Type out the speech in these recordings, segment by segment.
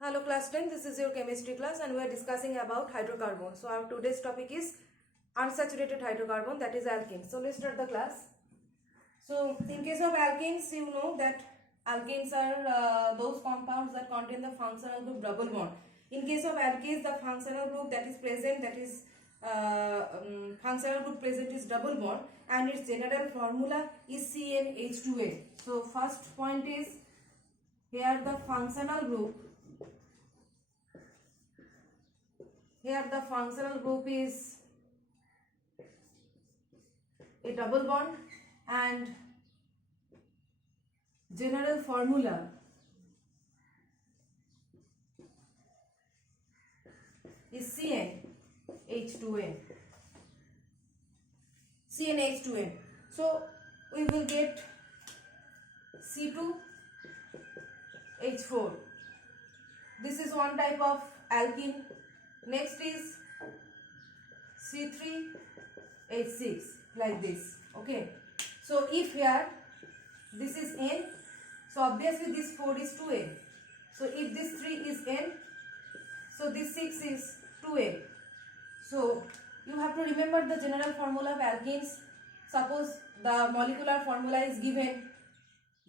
Hello class 10, this is your chemistry class and we are discussing about hydrocarbon. So our today's topic is unsaturated hydrocarbon, that is alkene. So let's start the class. So in case of alkenes, you know that alkenes are those compounds that contain the functional group double bond. In case of alkenes, the functional group that is present, functional group present is double bond and its general formula is CnH2n. So first point is here the functional group is a double bond and general formula is CnH2n. So we will get C2H4. This is one type of alkene. Next is C3H6 like this. Okay. So if here this is N, so obviously this 4 is 2N. So if this 3 is N, so this 6 is 2N. So you have to remember the general formula of alkenes. Suppose the molecular formula is given,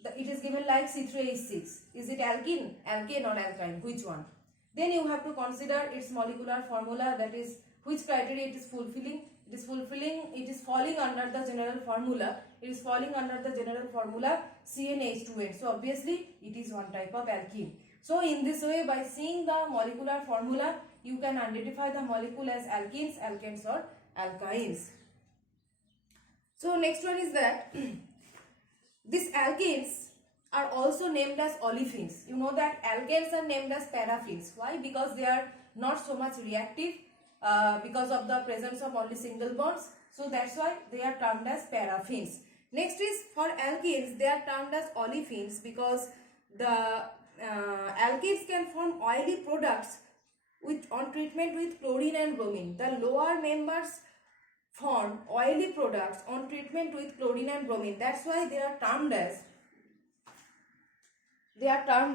it is given like C3H6. Is it alkene or alkyne? Which one? Then you have to consider its molecular formula, that is which criteria it is fulfilling. It is falling under the general formula. It is falling under the general formula CnH2n. So obviously it is one type of alkene. So in this way, by seeing the molecular formula, you can identify the molecule as alkenes, alkanes or alkynes. So next one is that these alkenes are also named as olefins. You know that alkanes are named as paraffins. Why? Because they are not so much reactive because of the presence of only single bonds. So that's why they are termed as paraffins. Next is for alkenes, they are termed as olefins because the alkenes can form oily products on treatment with chlorine and bromine. The lower members form oily products on treatment with chlorine and bromine. That's why they are termed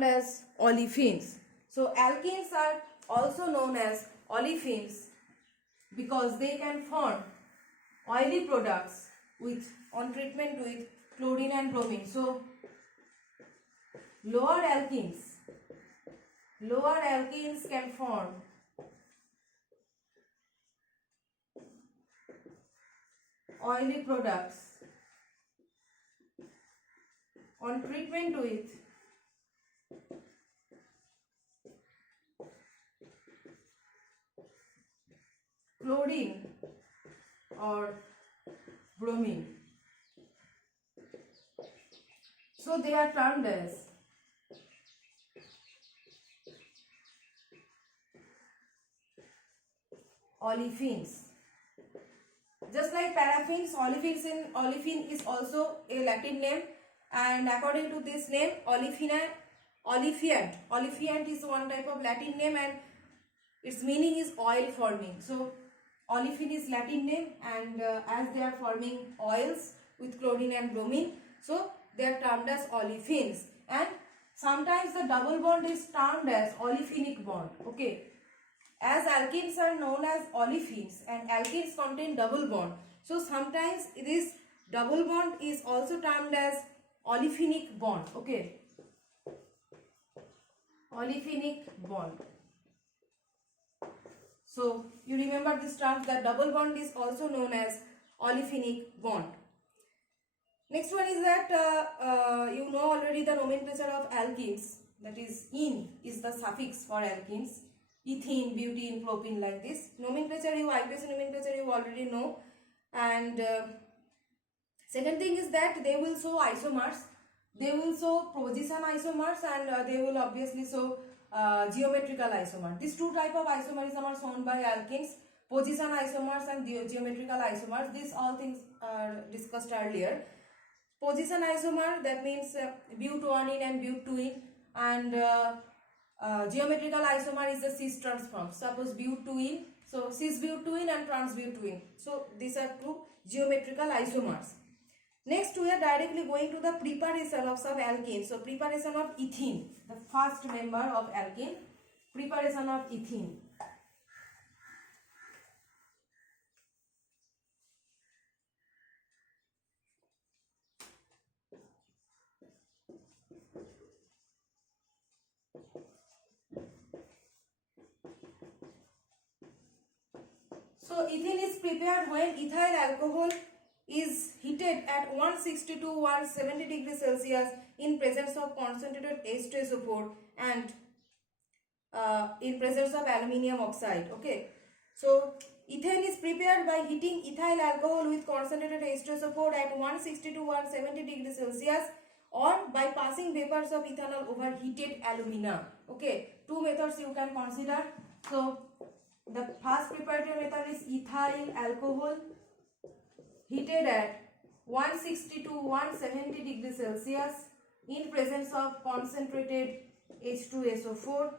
as olefins. So alkenes are also known as olefins because they can form oily products on treatment with chlorine and bromine. So lower alkenes can form oily products on treatment with chlorine or bromine. So they are termed as olefins. Just like paraffins, olefin is also a Latin name, and according to this name, olefiant is one type of Latin name and its meaning is oil forming. So olefin is Latin name, and as they are forming oils with chlorine and bromine, so they are termed as olefins. And sometimes the double bond is termed as olefinic bond. Okay. As alkenes are known as olefins and alkenes contain double bond, so sometimes this double bond is also termed as olefinic bond. Okay, olefinic bond. So you remember this term, that double bond is also known as olefinic bond. Next one is that you know already the nomenclature of alkenes, that is ene is the suffix for alkenes. Ethene, butene, propene, like this. IUPAC nomenclature you already know. And second thing is that they will show isomers. They will show position isomers and they will obviously show geometrical isomers. These two type of isomerism are shown by alkenes, position isomers and geometrical isomers. These all things are discussed earlier. Position isomer, that means butanene and butene, and geometrical isomer is the cis trans form. Suppose butene, so cis butene and trans butene. So these are two geometrical isomers. Next, we are directly going to the preparation of some alkene. So preparation of ethene, the first member of alkene. preparation of ethene. So ethene is prepared when ethyl alcohol is heated at 160 to 170 degrees Celsius in presence of concentrated H2SO4 and in presence of aluminium oxide. Okay, so ethane is prepared by heating ethyl alcohol with concentrated H2SO4 at 160 to 170 degrees Celsius or by passing vapors of ethanol over heated alumina. Okay, two methods you can consider. So the first preparatory method is ethyl alcohol heated at 160 to 170 degrees Celsius in presence of concentrated H2SO4.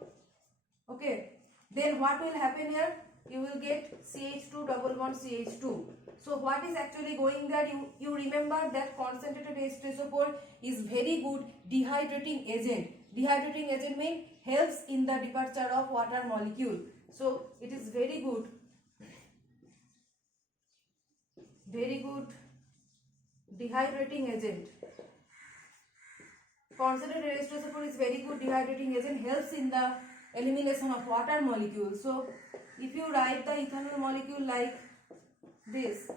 Okay, then what will happen here? You will get CH2 double bond CH2. So what is actually going there? You remember that concentrated H2SO4 is very good dehydrating agent. Dehydrating agent means helps in the departure of water molecule. So it is very good dehydrating agent. Concentrated H2SO4 is very good dehydrating agent, helps in the elimination of water molecules. So if you write the ethanol molecule like this,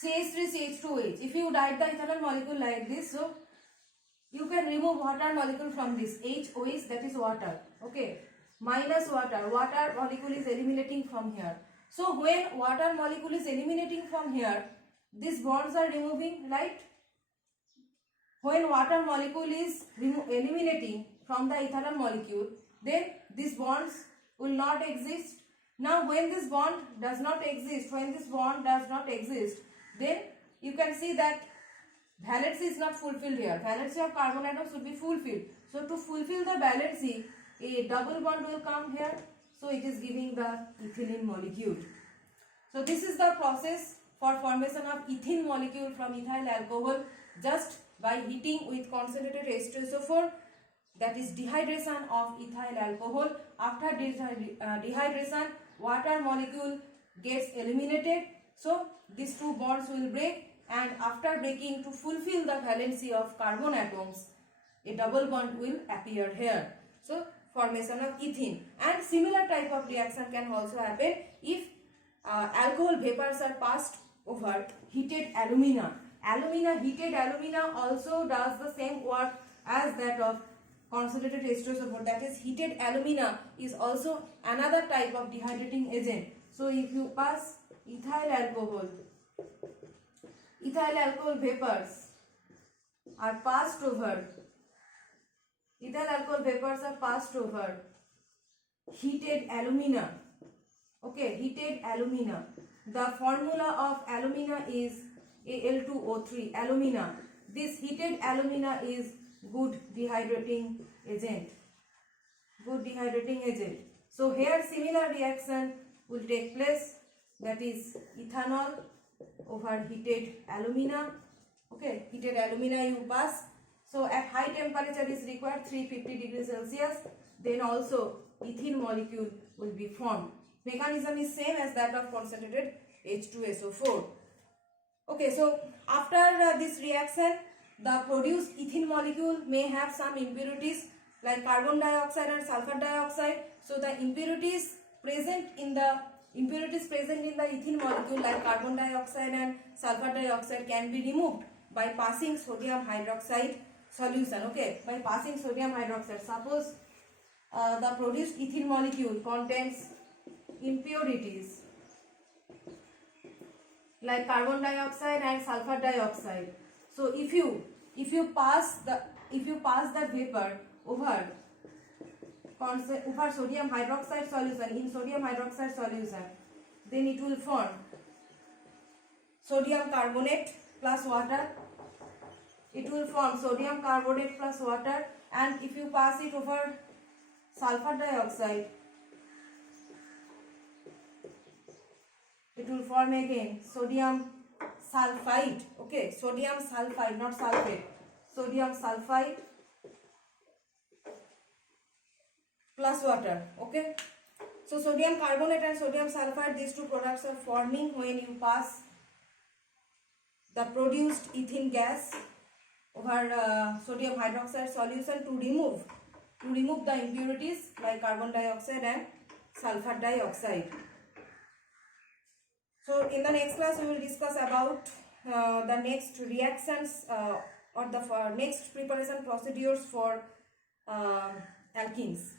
CH3 CH2H. If you write the ethanol molecule like this, so you can remove water molecule from this HOH, that is water. Okay, minus water. Water molecule is eliminating from here. So when water molecule is eliminating from here, these bonds are removing, right? When water molecule is eliminating from the ethanol molecule, then these bonds will not exist. Now when this bond does not exist, then you can see that valency is not fulfilled here. Valency of carbon atom should be fulfilled. So to fulfill the valency, a double bond will come here. So it is giving the ethylene molecule. So this is the process for formation of ethene molecule from ethyl alcohol just by heating with concentrated H2SO4, that is dehydration of ethyl alcohol. After dehydration, water molecule gets eliminated. So these two bonds will break, and after breaking, to fulfill the valency of carbon atoms, a double bond will appear here. So formation of ethene. And similar type of reaction can also happen if alcohol vapors are passed over heated alumina. Heated alumina also does the same work as that of concentrated H2SO4. That is, heated alumina is also another type of dehydrating agent. So if you pass ethyl alcohol vapors are passed over heated alumina. Okay, heated alumina. The formula of alumina is Al2O3, alumina. This heated alumina is good dehydrating agent. So here similar reaction will take place, that is ethanol over heated alumina. Okay, heated alumina you pass. So at high temperature is required 350 degrees Celsius. Then also ethene molecule will be formed. Mechanism is same as that of concentrated H2SO4. Okay, so after this reaction, the produced ethene molecule may have some impurities like carbon dioxide and sulfur dioxide. So the impurities present in the ethene molecule like carbon dioxide and sulfur dioxide can be removed by passing sodium hydroxide solution. Okay, by passing sodium hydroxide. Suppose the produced ethene molecule contains impurities like carbon dioxide and sulfur dioxide. So if you pass the vapor over sodium hydroxide solution, then it will form sodium carbonate plus water. it will form sodium carbonate plus water, and if you pass it over sulfur dioxide, it will form again sodium sulfide. Okay, sodium sulfide, not sulfate, sodium sulfide plus water. Okay, so sodium carbonate and sodium sulfide, these two products are forming when you pass the produced ethene gas over sodium hydroxide solution to remove the impurities like carbon dioxide and sulfur dioxide. So in the next class we will discuss about the next reactions or the next preparation procedures for alkenes.